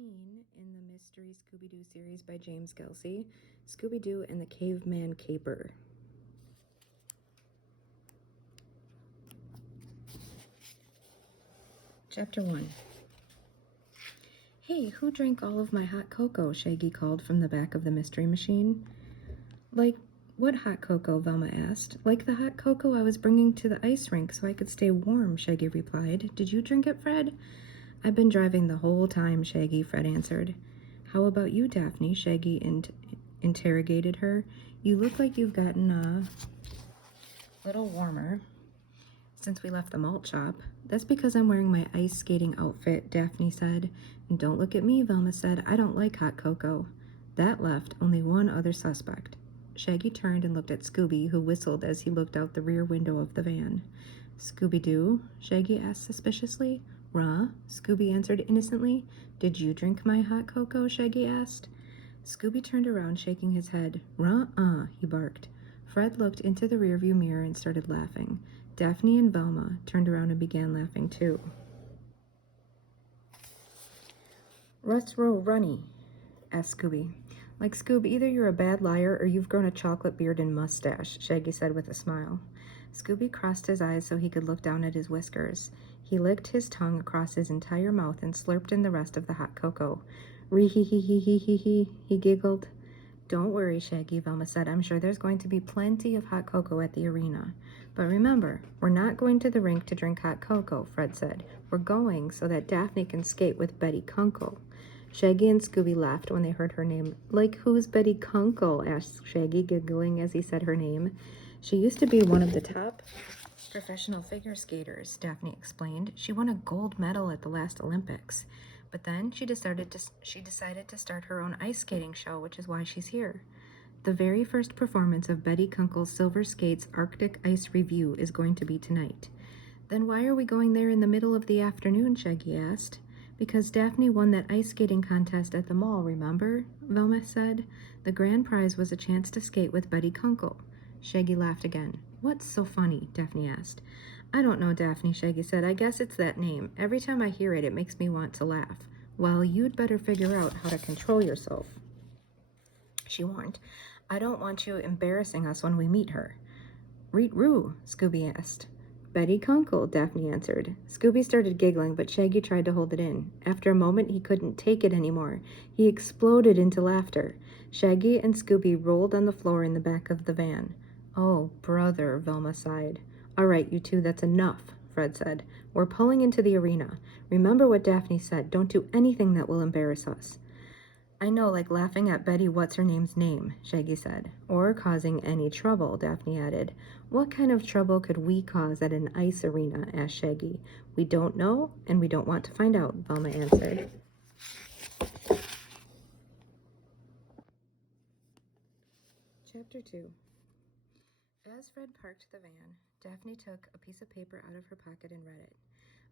18 in the Mystery Scooby-Doo series by James Gelsey, Scooby-Doo and the Caveman Caper. Chapter 1. "Hey, who drank all of my hot cocoa?" Shaggy called from the back of the mystery machine. "Like, what hot cocoa?" Velma asked. "Like the hot cocoa I was bringing to the ice rink so I could stay warm," Shaggy replied. "Did you drink it, Fred?" "I've been driving the whole time, Shaggy," Fred answered. "How about you, Daphne?" Shaggy interrogated her. "You look like you've gotten a little warmer since we left the malt shop." "That's because I'm wearing my ice skating outfit," Daphne said. "And don't look at me," Velma said. "I don't like hot cocoa." That left only one other suspect. Shaggy turned and looked at Scooby, who whistled as he looked out the rear window of the van. "Scooby-Doo?" Shaggy asked suspiciously. "Ruh?" Scooby answered innocently. "Did you drink my hot cocoa?" Shaggy asked. Scooby turned around, shaking his head. "Ruh-uh," he barked. Fred looked into the rearview mirror and started laughing. Daphne and Velma turned around and began laughing too. "What's runny?" asked Scooby. "Like, Scoob, either you're a bad liar or you've grown a chocolate beard and mustache," Shaggy said with a smile. Scooby crossed his eyes so he could look down at his whiskers. He licked his tongue across his entire mouth and slurped in the rest of the hot cocoa. "Ree-hee-hee-hee-hee-hee-hee," he giggled. "Don't worry, Shaggy," Velma said. "I'm sure there's going to be plenty of hot cocoa at the arena. But remember, we're not going to the rink to drink hot cocoa," Fred said. "We're going so that Daphne can skate with Betty Kunkel." Shaggy and Scooby laughed when they heard her name. "Like, who's Betty Kunkel?" asked Shaggy, giggling as he said her name. "She used to be one of the top professional figure skaters," Daphne explained. "She won a gold medal at the last Olympics. But then she decided to start her own ice skating show, which is why she's here. The very first performance of Betty Kunkel's Silver Skates Arctic Ice Review is going to be tonight." "Then why are we going there in the middle of the afternoon?" Shaggy asked. "Because Daphne won that ice skating contest at the mall, remember?" Velma said. "The grand prize was a chance to skate with Betty Kunkel." Shaggy laughed again. "What's so funny?" Daphne asked. "I don't know, Daphne," Shaggy said. "I guess it's that name. Every time I hear it, it makes me want to laugh." "Well, you'd better figure out how to control yourself," she warned. "I don't want you embarrassing us when we meet her." "Reet-roo?" Scooby asked. "Betty Kunkel," Daphne answered. Scooby started giggling, but Shaggy tried to hold it in. After a moment, he couldn't take it anymore. He exploded into laughter. Shaggy and Scooby rolled on the floor in the back of the van. "Oh, brother," Velma sighed. "All right, you two, that's enough," Fred said. "We're pulling into the arena. Remember what Daphne said. Don't do anything that will embarrass us." "I know, like laughing at Betty What's-Her-Name's name," Shaggy said. "Or causing any trouble," Daphne added. "What kind of trouble could we cause at an ice arena?" asked Shaggy. "We don't know, and we don't want to find out," Velma answered. Chapter 2. As Fred parked the van, Daphne took a piece of paper out of her pocket and read it.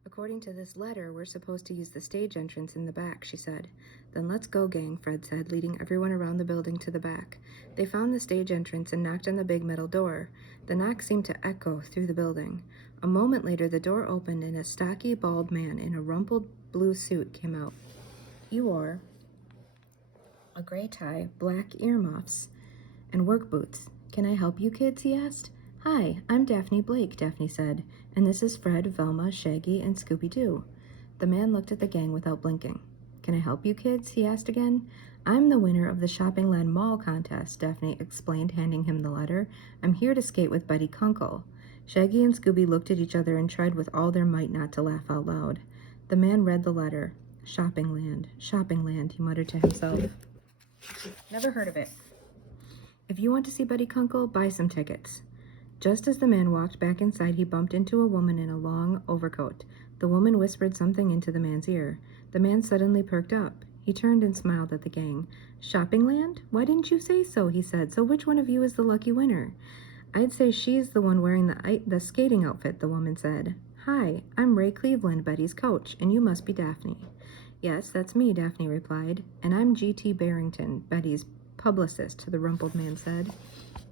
"According to this letter, we're supposed to use the stage entrance in the back," she said. "Then let's go, gang," Fred said, leading everyone around the building to the back. They found the stage entrance and knocked on the big metal door. The knock seemed to echo through the building. A moment later, the door opened and a stocky, bald man in a rumpled blue suit came out. He wore a gray tie, black earmuffs, and work boots. "Can I help you kids?" he asked. "Hi, I'm Daphne Blake," Daphne said, "and this is Fred, Velma, Shaggy, and Scooby-Doo." The man looked at the gang without blinking. "Can I help you kids?" he asked again. "I'm the winner of the Shoppingland Mall contest," Daphne explained, handing him the letter. "I'm here to skate with Betty Kunkel." Shaggy and Scooby looked at each other and tried with all their might not to laugh out loud. The man read the letter. Shoppingland, he muttered to himself. "Never heard of it. If you want to see Betty Kunkel, buy some tickets." Just as the man walked back inside, he bumped into a woman in a long overcoat. The woman whispered something into the man's ear. The man suddenly perked up. He turned and smiled at the gang. "Shoppingland? Why didn't you say so?" he said. "So which one of you is the lucky winner?" "I'd say she's the one wearing the skating outfit," the woman said. "Hi, I'm Ray Cleveland, Betty's coach, and you must be Daphne." "Yes, that's me," Daphne replied. "And I'm G.T. Barrington, Betty's publicist," the rumpled man said.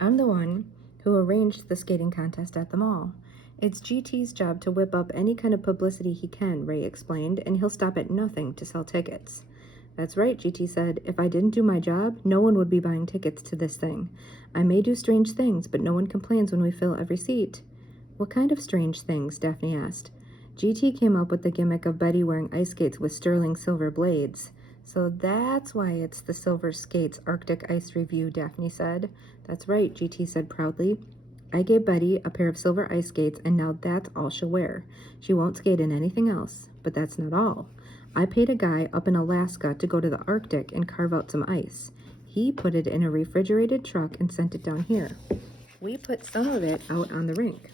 "I'm the one who arranged the skating contest at the mall. It's GT's job to whip up any kind of publicity he can," Ray explained, "and he'll stop at nothing to sell tickets." That's right, GT said. If I didn't do my job, no one would be buying tickets to this thing. I may do strange things, but no one complains when we fill every seat. What kind of strange things? Daphne asked. GT came up with the gimmick of Betty wearing ice skates with sterling silver blades. So that's why it's the Silver Skates Arctic Ice Review, Daphne said. That's right, GT said proudly. I gave Betty a pair of silver ice skates, and now that's all she'll wear. She won't skate in anything else. But that's not all. I paid a guy up in Alaska to go to the Arctic and carve out some ice. He put it in a refrigerated truck and sent it down here. We put some of it out on the rink.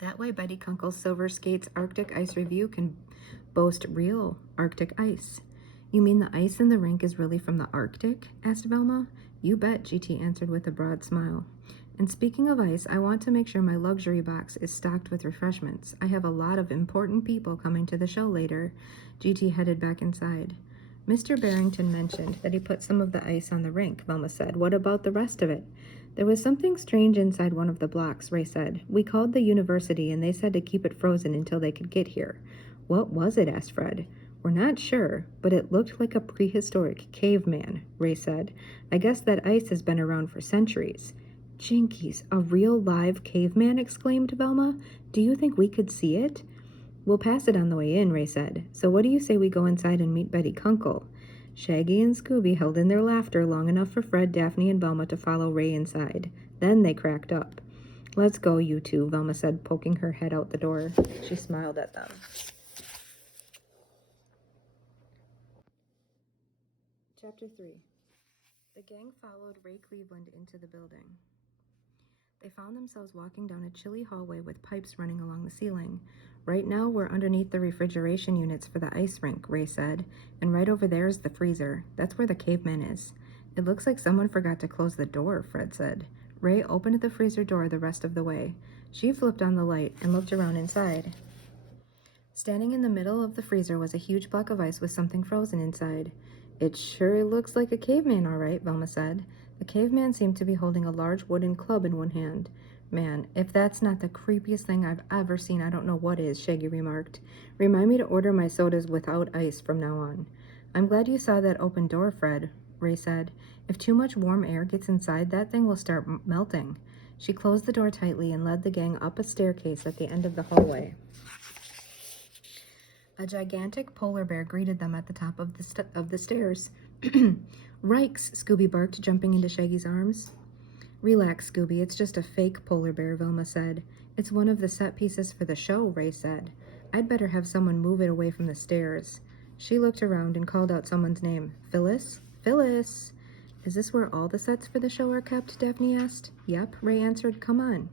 That way Betty Kunkel's Silver Skates Arctic Ice Review can boast real Arctic ice. You mean the ice in the rink is really from the Arctic? Asked Velma. You bet, GT answered with a broad smile. And speaking of ice, I want to make sure my luxury box is stocked with refreshments. I have a lot of important people coming to the show later. GT headed back inside. Mr. Barrington mentioned that he put some of the ice on the rink, Velma said. What about the rest of it? There was something strange inside one of the blocks, Ray said. We called the university and they said to keep it frozen until they could get here. What was it? Asked Fred. We're not sure, but it looked like a prehistoric caveman, Ray said. I guess that ice has been around for centuries. Jinkies, a real live caveman? Exclaimed Velma. Do you think we could see it? We'll pass it on the way in, Ray said. So what do you say we go inside and meet Betty Kunkel? Shaggy and Scooby held in their laughter long enough for Fred, Daphne, and Velma to follow Ray inside. Then they cracked up. Let's go, you two, Velma said, poking her head out the door. She smiled at them. Chapter 3. The gang followed Ray Cleveland into the building. They found themselves walking down a chilly hallway with pipes running along the ceiling. Right now, we're underneath the refrigeration units for the ice rink, Ray said, and right over there is the freezer. That's where the caveman is. It looks like someone forgot to close the door, Fred said. Ray opened the freezer door the rest of the way. She flipped on the light and looked around inside. Standing in the middle of the freezer was a huge block of ice with something frozen inside. It sure looks like a caveman, all right, Velma said. The caveman seemed to be holding a large wooden club in one hand. Man, if that's not the creepiest thing I've ever seen, I don't know what is, Shaggy remarked. Remind me to order my sodas without ice from now on. I'm glad you saw that open door, Fred, Ray said. If too much warm air gets inside, that thing will start melting. She closed the door tightly and led the gang up a staircase at the end of the hallway. A gigantic polar bear greeted them at the top of the stairs. Rikes, Scooby barked, jumping into Shaggy's arms. Relax, Scooby, it's just a fake polar bear, Velma said. It's one of the set pieces for the show, Ray said. I'd better have someone move it away from the stairs. She looked around and called out someone's name. Phyllis? Phyllis! Is this where all the sets for the show are kept? Daphne asked. Yep, Ray answered. Come on.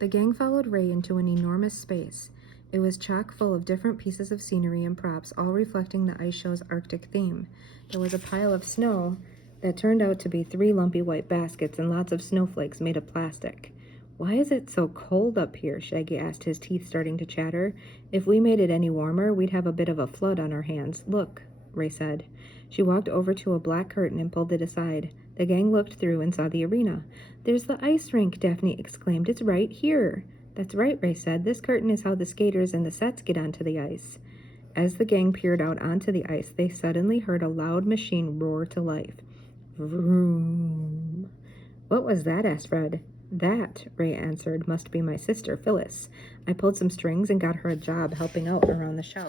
The gang followed Ray into an enormous space. It was chock full of different pieces of scenery and props, all reflecting the ice show's Arctic theme. There was a pile of snow that turned out to be 3 lumpy white baskets and lots of snowflakes made of plastic. Why is it so cold up here? Shaggy asked, his teeth starting to chatter. If we made it any warmer, we'd have a bit of a flood on our hands. Look, Ray said. She walked over to a black curtain and pulled it aside. The gang looked through and saw the arena. There's the ice rink, Daphne exclaimed. It's right here. That's right, Ray said. This curtain is how the skaters and the sets get onto the ice. As the gang peered out onto the ice, they suddenly heard a loud machine roar to life. Vroom. What was that? Asked Fred. That, Ray answered, must be my sister, Phyllis. I pulled some strings and got her a job helping out around the show.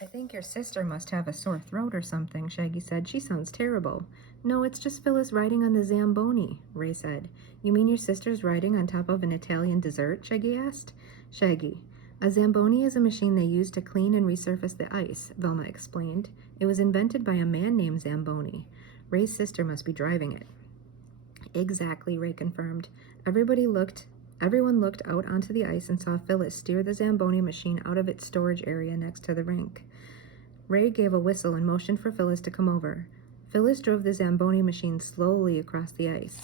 I think your sister must have a sore throat or something, Shaggy said. She sounds terrible. No, it's just Phyllis riding on the Zamboni, Ray said. You mean your sister's riding on top of an Italian dessert? Shaggy asked. Shaggy. A Zamboni is a machine they use to clean and resurface the ice, Velma explained. It was invented by a man named Zamboni. Ray's sister must be driving it. Exactly, Ray confirmed. Everyone looked out onto the ice and saw Phyllis steer the Zamboni machine out of its storage area next to the rink. Ray gave a whistle and motioned for Phyllis to come over. Phyllis drove the Zamboni machine slowly across the ice.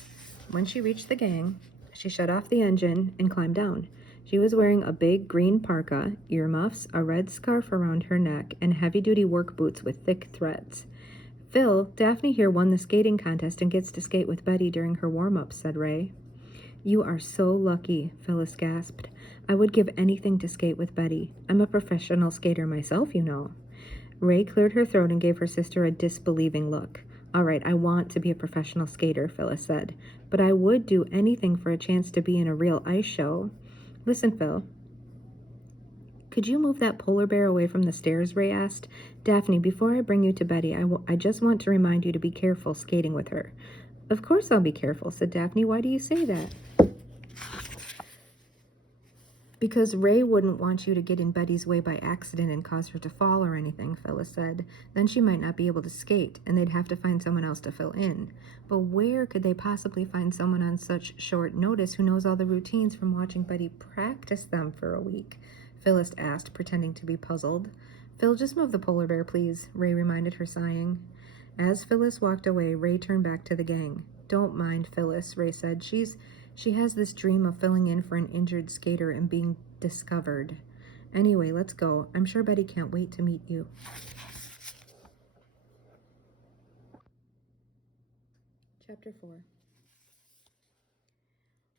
When she reached the gang, she shut off the engine and climbed down. She was wearing a big green parka, earmuffs, a red scarf around her neck, and heavy-duty work boots with thick threads. Phil, Daphne here won the skating contest and gets to skate with Betty during her warm-ups, said Ray. You are so lucky, Phyllis gasped. I would give anything to skate with Betty. I'm a professional skater myself, you know. Ray cleared her throat and gave her sister a disbelieving look. All right, I want to be a professional skater, Phyllis said, but I would do anything for a chance to be in a real ice show. Listen, Phil. Could you move that polar bear away from the stairs, Ray asked. Daphne, before I bring you to Betty, I just want to remind you to be careful skating with her. Of course I'll be careful, said Daphne. Why do you say that? Because Ray wouldn't want you to get in Betty's way by accident and cause her to fall or anything, Phyllis said. Then she might not be able to skate, and they'd have to find someone else to fill in. But where could they possibly find someone on such short notice who knows all the routines from watching Betty practice them for a week? Phyllis asked, pretending to be puzzled. Phil, just move the polar bear, please, Ray reminded her, sighing. As Phyllis walked away, Ray turned back to the gang. Don't mind Phyllis, Ray said. She has this dream of filling in for an injured skater and being discovered. Anyway, let's go. I'm sure Betty can't wait to meet you. Chapter 4.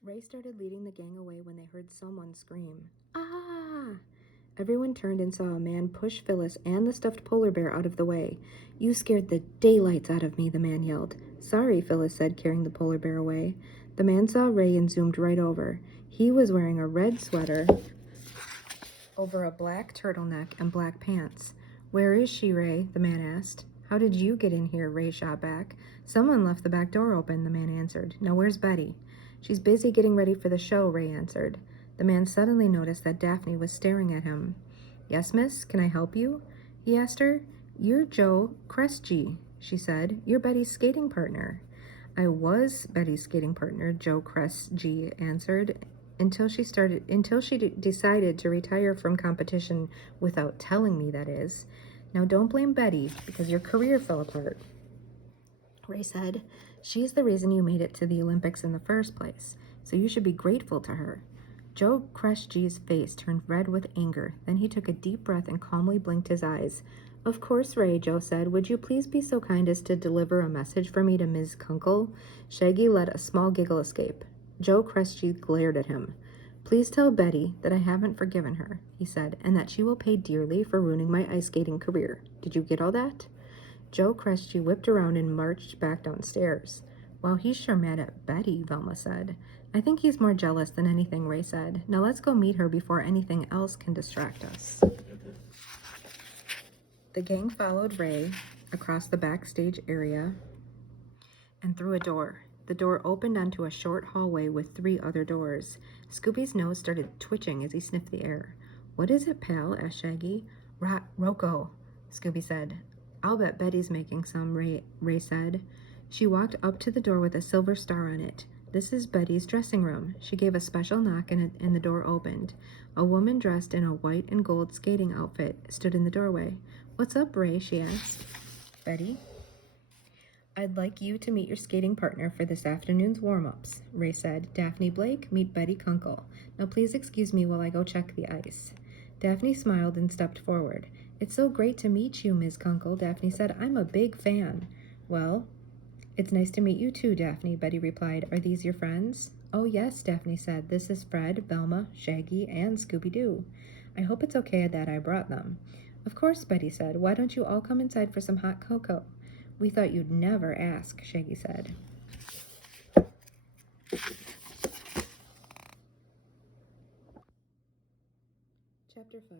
Ray started leading the gang away when they heard someone scream, "Ah!" Everyone turned and saw a man push Phyllis and the stuffed polar bear out of the way. You scared the daylights out of me, the man yelled. Sorry, Phyllis said, carrying the polar bear away. The man saw Ray and zoomed right over. He was wearing a red sweater over a black turtleneck and black pants. Where is she, Ray? The man asked. How did you get in here? Ray shot back. Someone left the back door open, the man answered. Now where's Betty? She's busy getting ready for the show, Ray answered. The man suddenly noticed that Daphne was staring at him. Yes, miss, can I help you? He asked her. You're Joe Crestgy, she said. You're Betty's skating partner. I was Betty's skating partner, Joe Crestgy answered, until she decided to retire from competition without telling me, that is. Now don't blame Betty because your career fell apart. Ray said, she's the reason you made it to the Olympics in the first place, so you should be grateful to her. Joe Crestgy's face turned red with anger. Then he took a deep breath and calmly blinked his eyes. Of course, Ray, Joe said. Would you please be so kind as to deliver a message for me to Ms. Kunkel? Shaggy let a small giggle escape. Joe Crestgy glared at him. Please tell Betty that I haven't forgiven her, he said, and that she will pay dearly for ruining my ice skating career. Did you get all that? Joe Crestgy whipped around and marched back downstairs. Well, he's sure mad at Betty, Velma said. I think he's more jealous than anything, Ray said. Now let's go meet her before anything else can distract us. The gang followed Ray across the backstage area and through a door. The door opened onto a short hallway with 3 other doors. Scooby's nose started twitching as he sniffed the air. What is it, pal? Asked Shaggy. Rocco, Scooby said. I'll bet Betty's making some, Ray said. She walked up to the door with a silver star on it. This is Betty's dressing room. She gave a special knock and the door opened. A woman dressed in a white and gold skating outfit stood in the doorway. What's up, Ray? She asked. Betty? I'd like you to meet your skating partner for this afternoon's warm-ups, Ray said. Daphne Blake, meet Betty Kunkel. Now please excuse me while I go check the ice. Daphne smiled and stepped forward. It's so great to meet you, Ms. Kunkel, Daphne said. I'm a big fan. Well, it's nice to meet you too, Daphne, Betty replied. Are these your friends? Oh, yes, Daphne said. This is Fred, Velma, Shaggy, and Scooby-Doo. I hope it's okay that I brought them. Of course, Betty said. Why don't you all come inside for some hot cocoa? We thought you'd never ask, Shaggy said. Chapter 5.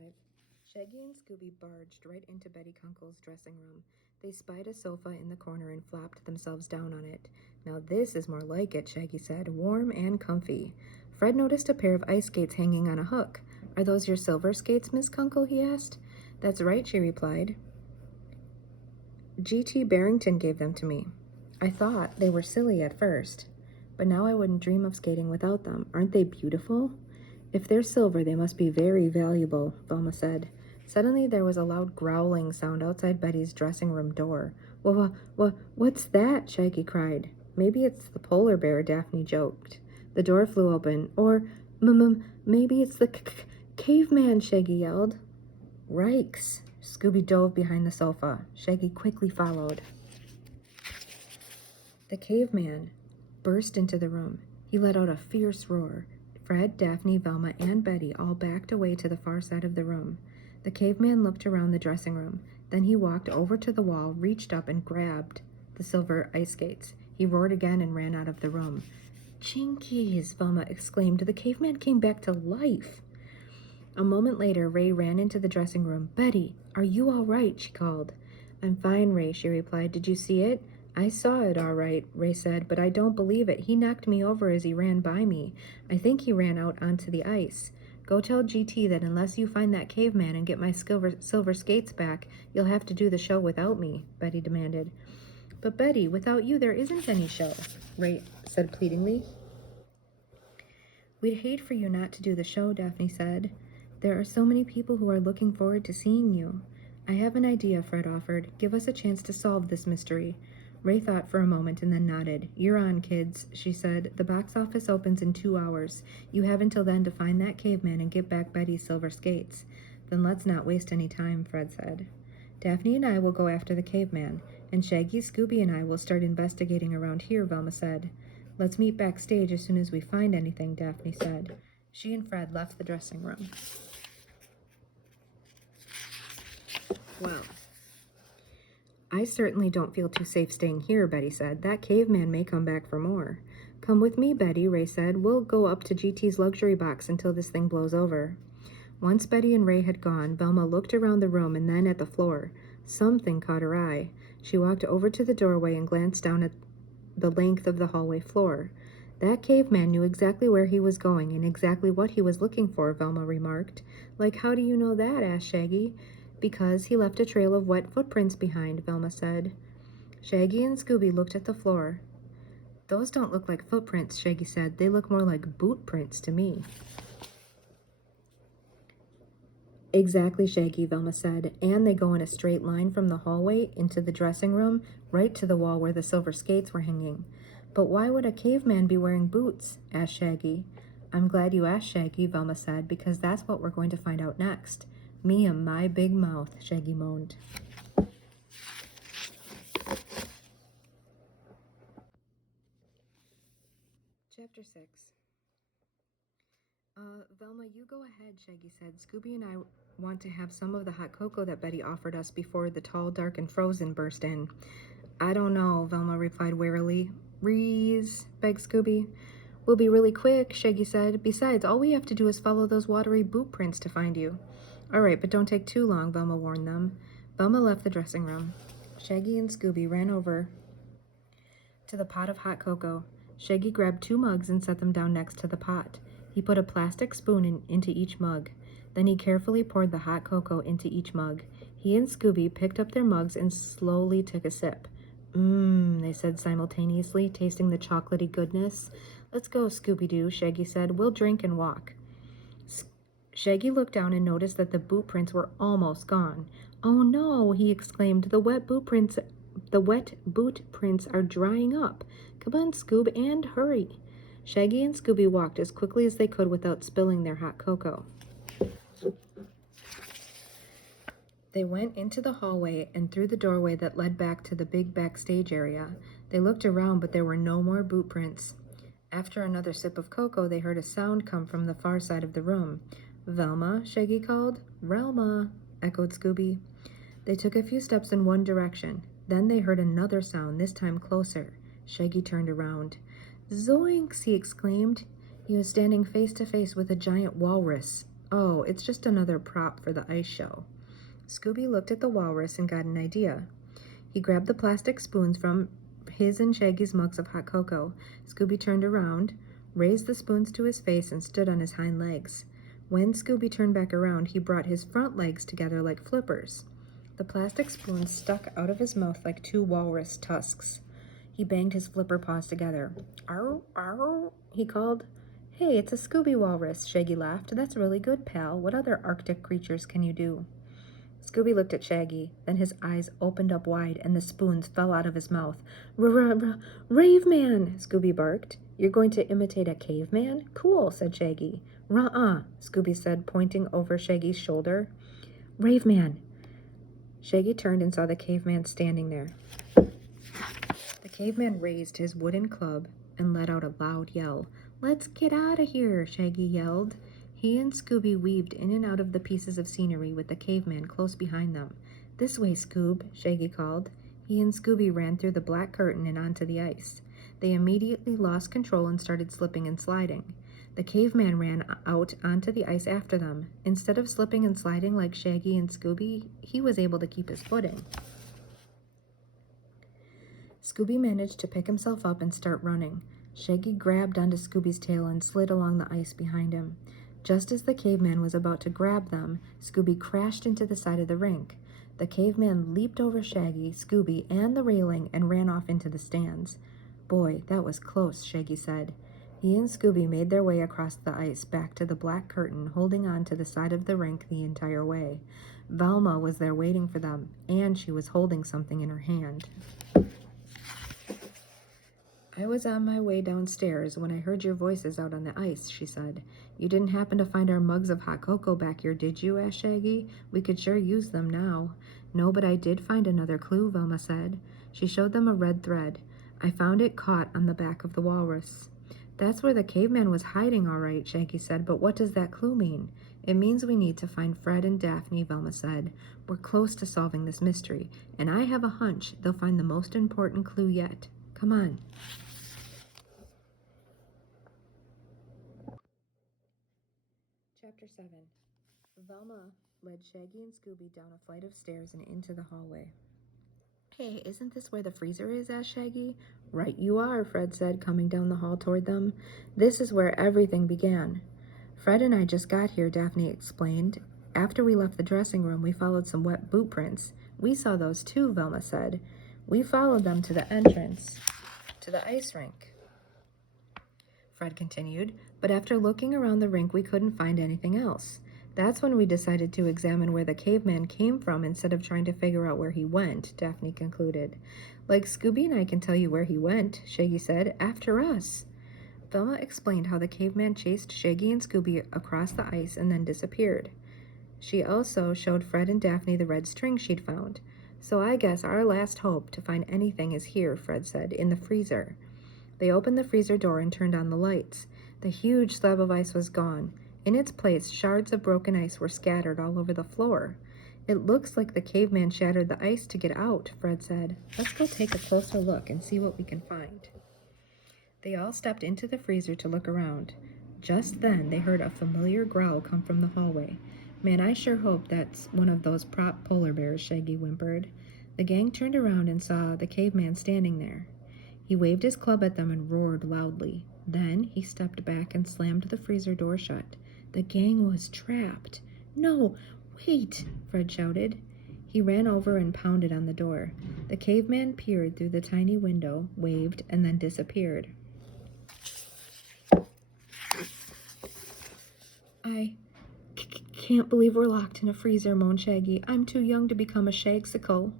Shaggy and Scooby barged right into Betty Kunkel's dressing room. They spied a sofa in the corner and flopped themselves down on it. Now this is more like it, Shaggy said, warm and comfy. Fred noticed a pair of ice skates hanging on a hook. Are those your silver skates, Miss Kunkel? He asked. That's right, she replied. G.T. Barrington gave them to me. I thought they were silly at first, but now I wouldn't dream of skating without them. Aren't they beautiful? If they're silver, they must be very valuable, Velma said. Suddenly, there was a loud growling sound outside Betty's dressing room door. What's that? Shaggy cried. Maybe it's the polar bear, Daphne joked. The door flew open. Or, maybe it's the caveman, Shaggy yelled. Rikes! Scooby dove behind the sofa. Shaggy quickly followed. The caveman burst into the room. He let out a fierce roar. Fred, Daphne, Velma, and Betty all backed away to the far side of the room. The caveman looked around the dressing room. Then he walked over to the wall, reached up, and grabbed the silver ice skates. He roared again and ran out of the room. Jinkies, Velma exclaimed. The caveman came back to life. A moment later, Ray ran into the dressing room. Betty, are you all right? She called. I'm fine, Ray, she replied. Did you see it? I saw it all right, Ray said, but I don't believe it. He knocked me over as he ran by me. I think he ran out onto the ice. Go tell GT that unless you find that caveman and get my silver skates back, you'll have to do the show without me, Betty demanded. But Betty, without you there isn't any show, Ray said pleadingly. We'd hate for you not to do the show, Daphne said. There are so many people who are looking forward to seeing you. I have an idea, Fred offered. Give us a chance to solve this mystery. Ray thought for a moment and then nodded. You're on, kids, she said. The box office opens in 2 hours. You have until then to find that caveman and get back Betty's silver skates. Then let's not waste any time, Fred said. Daphne and I will go after the caveman, and Shaggy, Scooby, and I will start investigating around here, Velma said. Let's meet backstage as soon as we find anything, Daphne said. She and Fred left the dressing room. Well, I certainly don't feel too safe staying here, Betty said. That caveman may come back for more. Come with me, Betty, Ray said. We'll go up to GT's luxury box until this thing blows over. Once Betty and Ray had gone, Velma looked around the room and then at the floor. Something caught her eye. She walked over to the doorway and glanced down at the length of the hallway floor. That caveman knew exactly where he was going and exactly what he was looking for, Velma remarked. Like, how do you know that? Asked Shaggy. Because he left a trail of wet footprints behind, Velma said. Shaggy and Scooby looked at the floor. Those don't look like footprints, Shaggy said. They look more like boot prints to me. Exactly, Shaggy, Velma said. And they go in a straight line from the hallway into the dressing room, right to the wall where the silver skates were hanging. But why would a caveman be wearing boots? Asked Shaggy. I'm glad you asked, Shaggy, Velma said, because that's what we're going to find out next. Me and my big mouth, Shaggy moaned. Chapter 6. Velma, you go ahead, Shaggy said. Scooby and I want to have some of the hot cocoa that Betty offered us before the tall, dark, and frozen burst in. I don't know, Velma replied wearily. Breeze, begged Scooby. We'll be really quick, Shaggy said. Besides, all we have to do is follow those watery boot prints to find you. All right, but don't take too long, Velma warned them. Velma left the dressing room. Shaggy and Scooby ran over to the pot of hot cocoa. Shaggy grabbed 2 mugs and set them down next to the pot. He put a plastic spoon into each mug. Then he carefully poured the hot cocoa into each mug. He and Scooby picked up their mugs and slowly took a sip. They said simultaneously, tasting the chocolatey goodness. Let's go, Scooby-Doo, Shaggy said. We'll drink and walk. Shaggy looked down and noticed that the boot prints were almost gone. Oh no, he exclaimed. The wet boot prints are drying up. Come on, Scoob, and hurry. Shaggy and Scooby walked as quickly as they could without spilling their hot cocoa. They went into the hallway and through the doorway that led back to the big backstage area. They looked around, but there were no more boot prints. After another sip of cocoa, they heard a sound come from the far side of the room. Velma, Shaggy called. Relma, echoed Scooby. They took a few steps in one direction. Then they heard another sound, this time closer. Shaggy turned around. Zoinks, he exclaimed. He was standing face to face with a giant walrus. Oh, it's just another prop for the ice show. Scooby looked at the walrus and got an idea. He grabbed the plastic spoons from his and Shaggy's mugs of hot cocoa. Scooby turned around, raised the spoons to his face, and stood on his hind legs. When Scooby turned back around, he brought his front legs together like flippers. The plastic spoons stuck out of his mouth like 2 walrus tusks. He banged his flipper paws together. Arr, arr, he called. Hey, it's a Scooby walrus, Shaggy laughed. That's really good, pal. What other Arctic creatures can you do? Scooby looked at Shaggy. Then his eyes opened up wide and the spoons fell out of his mouth. Rave man, Scooby barked. You're going to imitate a caveman? Cool, said Shaggy. Ruh-uh, Scooby said, pointing over Shaggy's shoulder. Rave man. Shaggy turned and saw the caveman standing there. The caveman raised his wooden club and let out a loud yell. Let's get out of here, Shaggy yelled. He and Scooby weaved in and out of the pieces of scenery with the caveman close behind them. "This way, Scoob," Shaggy called. He and Scooby ran through the black curtain and onto the ice. They immediately lost control and started slipping and sliding. The caveman ran out onto the ice after them. Instead of slipping and sliding like Shaggy and Scooby, he was able to keep his footing. Scooby managed to pick himself up and start running. Shaggy grabbed onto Scooby's tail and slid along the ice behind him. Just as the caveman was about to grab them, Scooby crashed into the side of the rink. The caveman leaped over Shaggy, Scooby, and the railing and ran off into the stands. "Boy, that was close," Shaggy said. He and Scooby made their way across the ice back to the black curtain, holding on to the side of the rink the entire way. Velma was there waiting for them, and she was holding something in her hand. "I was on my way downstairs when I heard your voices out on the ice," she said. "You didn't happen to find our mugs of hot cocoa back here, did you?" asked Shaggy. "We could sure use them now." "No, but I did find another clue," Velma said. She showed them a red thread. "I found it caught on the back of the walrus." "That's where the caveman was hiding, all right," Shaggy said, "but what does that clue mean?" "It means we need to find Fred and Daphne," Velma said. "We're close to solving this mystery, and I have a hunch they'll find the most important clue yet. Come on." Chapter 7. Velma led Shaggy and Scooby down a flight of stairs and into the hallway. "Hey, isn't this where the freezer is?" asked Shaggy. "Right you are," Fred said, coming down the hall toward them. "This is where everything began." "Fred and I just got here," Daphne explained. "After we left the dressing room, we followed some wet boot prints." "We saw those too," Velma said. "We followed them to the entrance to the ice rink," Fred continued, "but after looking around the rink, we couldn't find anything else. That's when we decided to examine where the caveman came from instead of trying to figure out where he went," Daphne concluded. "Like Scooby and I can tell you where he went," Shaggy said. "After us." Velma explained how the caveman chased Shaggy and Scooby across the ice and then disappeared. She also showed Fred and Daphne the red string she'd found. "So I guess our last hope to find anything is here," Fred said, "in the freezer." They opened the freezer door and turned on the lights. The huge slab of ice was gone. In its place, shards of broken ice were scattered all over the floor. "It looks like the caveman shattered the ice to get out," Fred said. "Let's go take a closer look and see what we can find." They all stepped into the freezer to look around. Just then, they heard a familiar growl come from the hallway. "Man, I sure hope that's one of those prop polar bears," Shaggy whimpered. The gang turned around and saw the caveman standing there. He waved his club at them and roared loudly. Then he stepped back and slammed the freezer door shut. The gang was trapped. "No, wait!" Fred shouted. He ran over and pounded on the door. The caveman peered through the tiny window, waved, and then disappeared. "I can't believe we're locked in a freezer," moaned Shaggy. "I'm too young to become a shagsicle."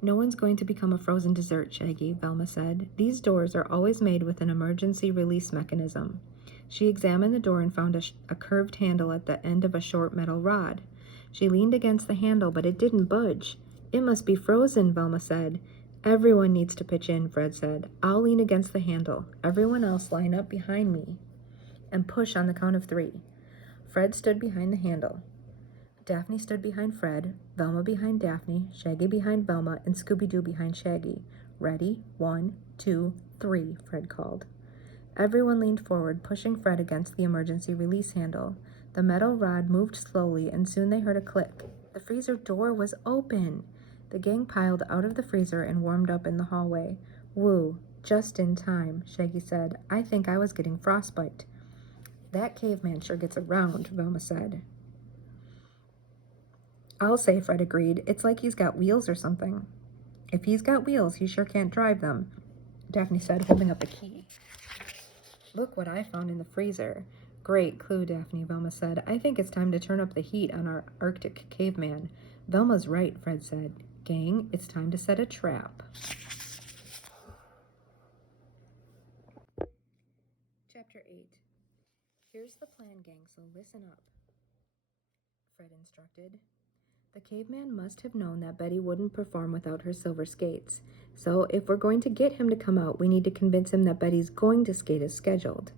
"No one's going to become a frozen dessert, Shaggy," Velma said. "These doors are always made with an emergency release mechanism." She examined the door and found a curved handle at the end of a short metal rod. She leaned against the handle, but it didn't budge. "It must be frozen," Velma said. "Everyone needs to pitch in," Fred said. "I'll lean against the handle. Everyone else line up behind me and push on the count of 3. Fred stood behind the handle. Daphne stood behind Fred, Velma behind Daphne, Shaggy behind Velma, and Scooby-Doo behind Shaggy. "Ready? 1, 2, 3, Fred called. Everyone leaned forward, pushing Fred against the emergency release handle. The metal rod moved slowly, and soon they heard a click. The freezer door was open. The gang piled out of the freezer and warmed up in the hallway. "Woo, just in time," Shaggy said. "I think I was getting frostbite." "That caveman sure gets around," Velma said. "I'll say," Fred agreed. "It's like he's got wheels or something." "If he's got wheels, he sure can't drive them," Daphne said, holding up a key. "Look what I found in the freezer." "Great clue, Daphne," Velma said. "I think it's time to turn up the heat on our Arctic caveman." "Velma's right," Fred said. "Gang, it's time to set a trap." Chapter 8. "Here's the plan, gang, so listen up," Fred instructed. The caveman must have known that Betty wouldn't perform without her silver skates. So if we're going to get him to come out, we need to convince him that Betty's going to skate as scheduled.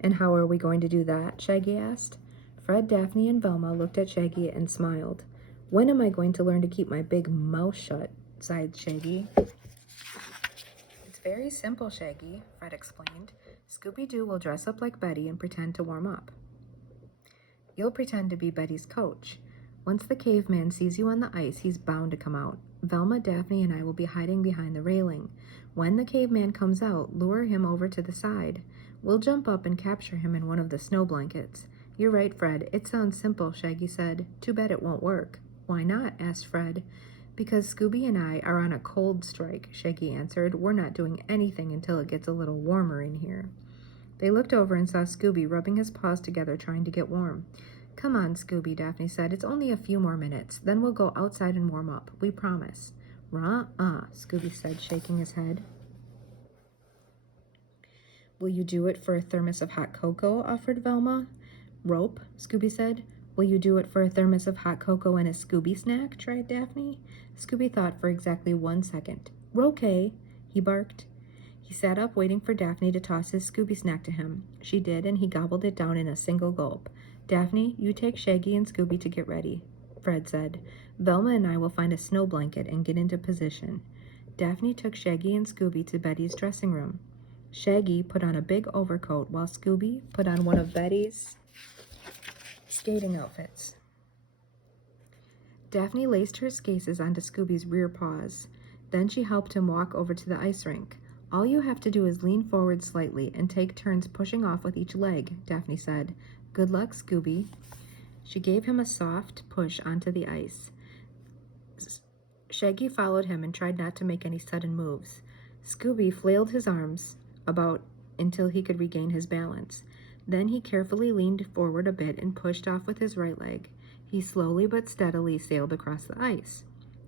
"And how are we going to do that?" Shaggy asked. Fred, Daphne, and Velma looked at Shaggy and smiled. When am I going to learn to keep my big mouth shut? Sighed Shaggy. It's very simple, Shaggy, Fred explained. Scooby-Doo will dress up like Betty and pretend to warm up. You'll pretend to be Betty's coach. Once the caveman sees you on the ice, he's bound to come out. Velma, Daphne, and I will be hiding behind the railing. When the caveman comes out, lure him over to the side. We'll jump up and capture him in one of the snow blankets. You're right, Fred. It sounds simple, Shaggy said. Too bad it won't work. Why not? Asked Fred. Because Scooby and I are on a cold strike, Shaggy answered. We're not doing anything until it gets a little warmer in here. They looked over and saw Scooby rubbing his paws together trying to get warm. Come on, Scooby, Daphne said. It's only a few more minutes. Then we'll go outside and warm up. We promise. Scooby said, shaking his head. Will you do it for a thermos of hot cocoa? Offered Velma. Rope, Scooby said. Will you do it for a thermos of hot cocoa and a Scooby snack? Tried Daphne. Scooby thought for exactly 1 second. "Okay," he barked. He sat up waiting for Daphne to toss his Scooby snack to him. She did, and he gobbled it down in a single gulp. Daphne, you take Shaggy and Scooby to get ready, Fred said. Velma and I will find a snow blanket and get into position. Daphne took Shaggy and Scooby to Betty's dressing room. Shaggy put on a big overcoat while Scooby put on one of Betty's skating outfits. Daphne laced her skates onto Scooby's rear paws. Then she helped him walk over to the ice rink. All you have to do is lean forward slightly and take turns pushing off with each leg, Daphne said. Good luck, Scooby. She gave him a soft push onto the ice. Shaggy followed him and tried not to make any sudden moves. Scooby flailed his arms about until he could regain his balance. Then he carefully leaned forward a bit and pushed off with his right leg. He slowly but steadily sailed across the ice.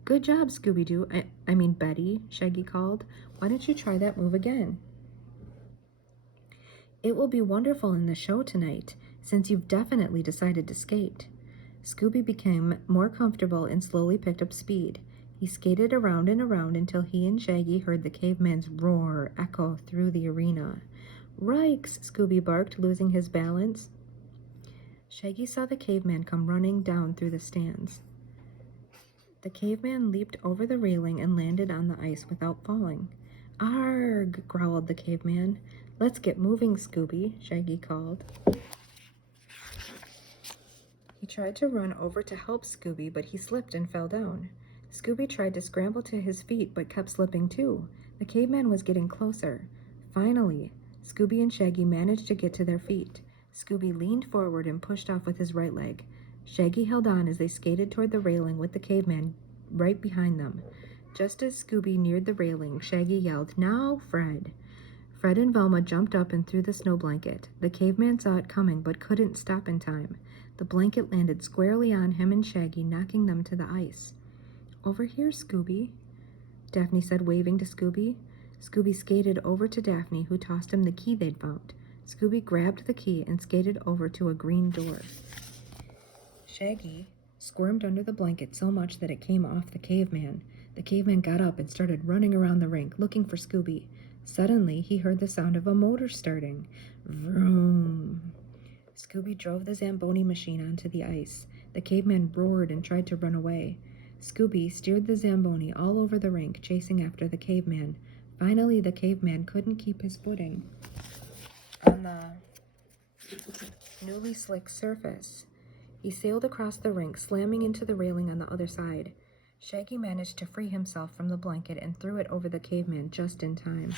Good job, Scooby-Doo. I mean, Betty, Shaggy called. Why don't you try that move again? It will be wonderful in the show tonight, since you've definitely decided to skate. Scooby became more comfortable and slowly picked up speed. He skated around and around until he and Shaggy heard the caveman's roar echo through the arena. Rikes, Scooby barked, losing his balance. Shaggy saw the caveman come running down through the stands. The caveman leaped over the railing and landed on the ice without falling. Arg, growled the caveman. Let's get moving, Scooby, Shaggy called. He tried to run over to help Scooby, but he slipped and fell down. Scooby tried to scramble to his feet, but kept slipping too. The caveman was getting closer. Finally, Scooby and Shaggy managed to get to their feet. Scooby leaned forward and pushed off with his right leg. Shaggy held on as they skated toward the railing with the caveman right behind them. Just as Scooby neared the railing, Shaggy yelled, Now, Fred! Fred and Velma jumped up and threw the snow blanket. The caveman saw it coming but couldn't stop in time. The blanket landed squarely on him and Shaggy, knocking them to the ice. Over here, Scooby, Daphne said, waving to Scooby. Scooby skated over to Daphne, who tossed him the key they'd found. Scooby grabbed the key and skated over to a green door. Shaggy squirmed under the blanket so much that it came off the caveman. The caveman got up and started running around the rink, looking for Scooby. Suddenly, he heard the sound of a motor starting. Vroom! Scooby drove the Zamboni machine onto the ice. The caveman roared and tried to run away. Scooby steered the Zamboni all over the rink, chasing after the caveman. Finally, the caveman couldn't keep his footing on the newly slick surface. He sailed across the rink, slamming into the railing on the other side. Shaggy managed to free himself from the blanket and threw it over the caveman just in time.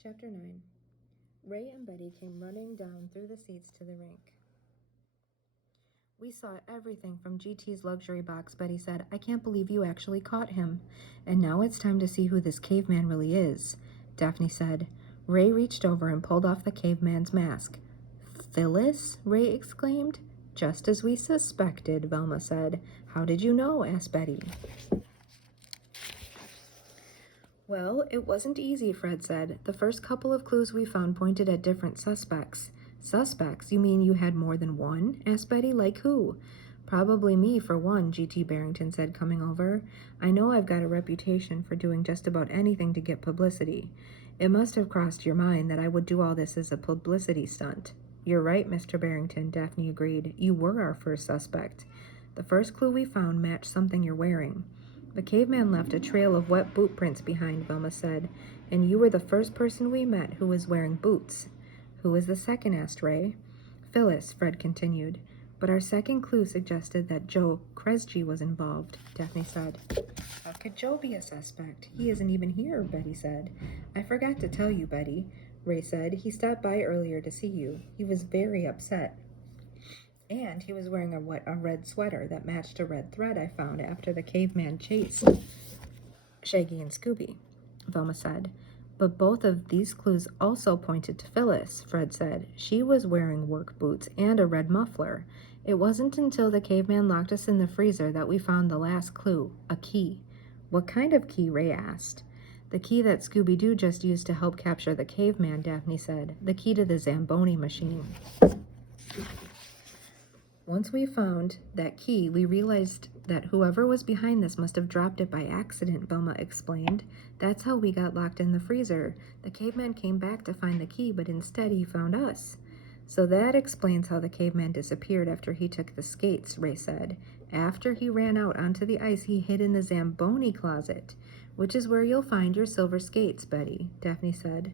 Chapter 9. Ray and Betty came running down through the seats to the rink. We saw everything from GT's luxury box, Betty said. I can't believe you actually caught him. And now it's time to see who this caveman really is, Daphne said. Ray reached over and pulled off the caveman's mask. Phyllis? Ray exclaimed. Just as we suspected, Velma said. How did you know? Asked Betty. Well, it wasn't easy, Fred said. The first couple of clues we found pointed at different suspects. Suspects? You mean you had more than one? Asked Betty. Like who? Probably me, for one, G.T. Barrington said, coming over. I know I've got a reputation for doing just about anything to get publicity. It must have crossed your mind that I would do all this as a publicity stunt. You're right, Mr. Barrington, Daphne agreed. You were our first suspect. The first clue we found matched something you're wearing. The caveman left a trail of wet boot prints behind, Velma said, and you were the first person we met who was wearing boots. Who was the second? Asked Ray. Phyllis, Fred continued. But our second clue suggested that Joe Kresge was involved, Daphne said. How could Joe be a suspect? He isn't even here, Betty said. I forgot to tell you, Betty, Ray said. He stopped by earlier to see you. He was very upset. And he was wearing a red sweater that matched a red thread I found after the caveman chased Shaggy and Scooby, Velma said. But both of these clues also pointed to Phyllis, Fred said. She was wearing work boots and a red muffler. It wasn't until the caveman locked us in the freezer that we found the last clue, a key. What kind of key? Ray asked. The key that Scooby-Doo just used to help capture the caveman, Daphne said. The key to the Zamboni machine. Once we found that key, we realized that whoever was behind this must have dropped it by accident, Velma explained. That's how we got locked in the freezer. The caveman came back to find the key, but instead he found us. So that explains how the caveman disappeared after he took the skates, Ray said. After he ran out onto the ice, he hid in the Zamboni closet, which is where you'll find your silver skates, Betty, Daphne said.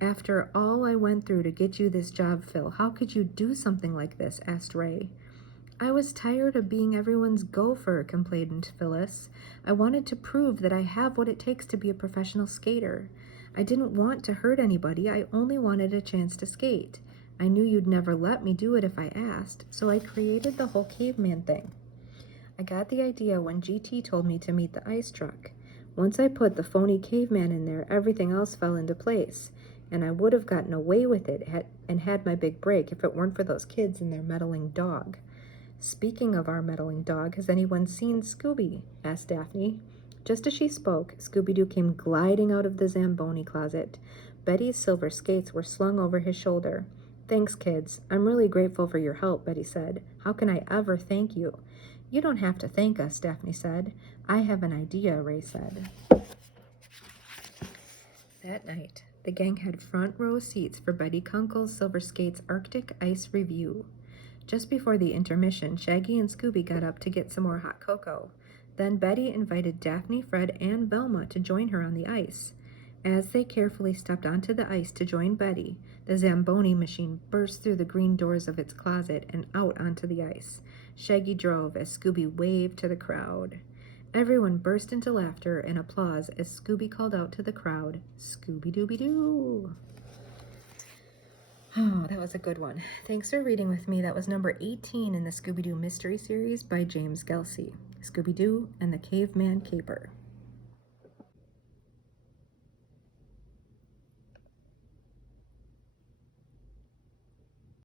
After all I went through to get you this job, Phil, how could you do something like this? Asked Ray. I was tired of being everyone's gopher, complained Phyllis. I wanted to prove that I have what it takes to be a professional skater. I didn't want to hurt anybody. I only wanted a chance to skate. I knew you'd never let me do it if I asked, so I created the whole caveman thing. I got the idea when GT told me to meet the ice truck. Once I put the phony caveman in there, everything else fell into place. And I would have gotten away with it and had my big break if it weren't for those kids and their meddling dog. Speaking of our meddling dog, has anyone seen Scooby? Asked Daphne. Just as she spoke, Scooby-Doo came gliding out of the Zamboni closet. Betty's silver skates were slung over his shoulder. Thanks, kids. I'm really grateful for your help, Betty said. How can I ever thank you? You don't have to thank us, Daphne said. I have an idea, Ray said. That night, the gang had front row seats for Betty Kunkel's Silver Skates Arctic Ice Review. Just before the intermission, Shaggy and Scooby got up to get some more hot cocoa. Then Betty invited Daphne, Fred, and Velma to join her on the ice. As they carefully stepped onto the ice to join Betty, the Zamboni machine burst through the green doors of its closet and out onto the ice. Shaggy drove as Scooby waved to the crowd. Everyone burst into laughter and applause as Scooby called out to the crowd, Scooby-Dooby-Doo! Oh, that was a good one. Thanks for reading with me. That was number 18 in the Scooby-Doo Mystery Series by James Gelsey, Scooby-Doo and the Caveman Caper.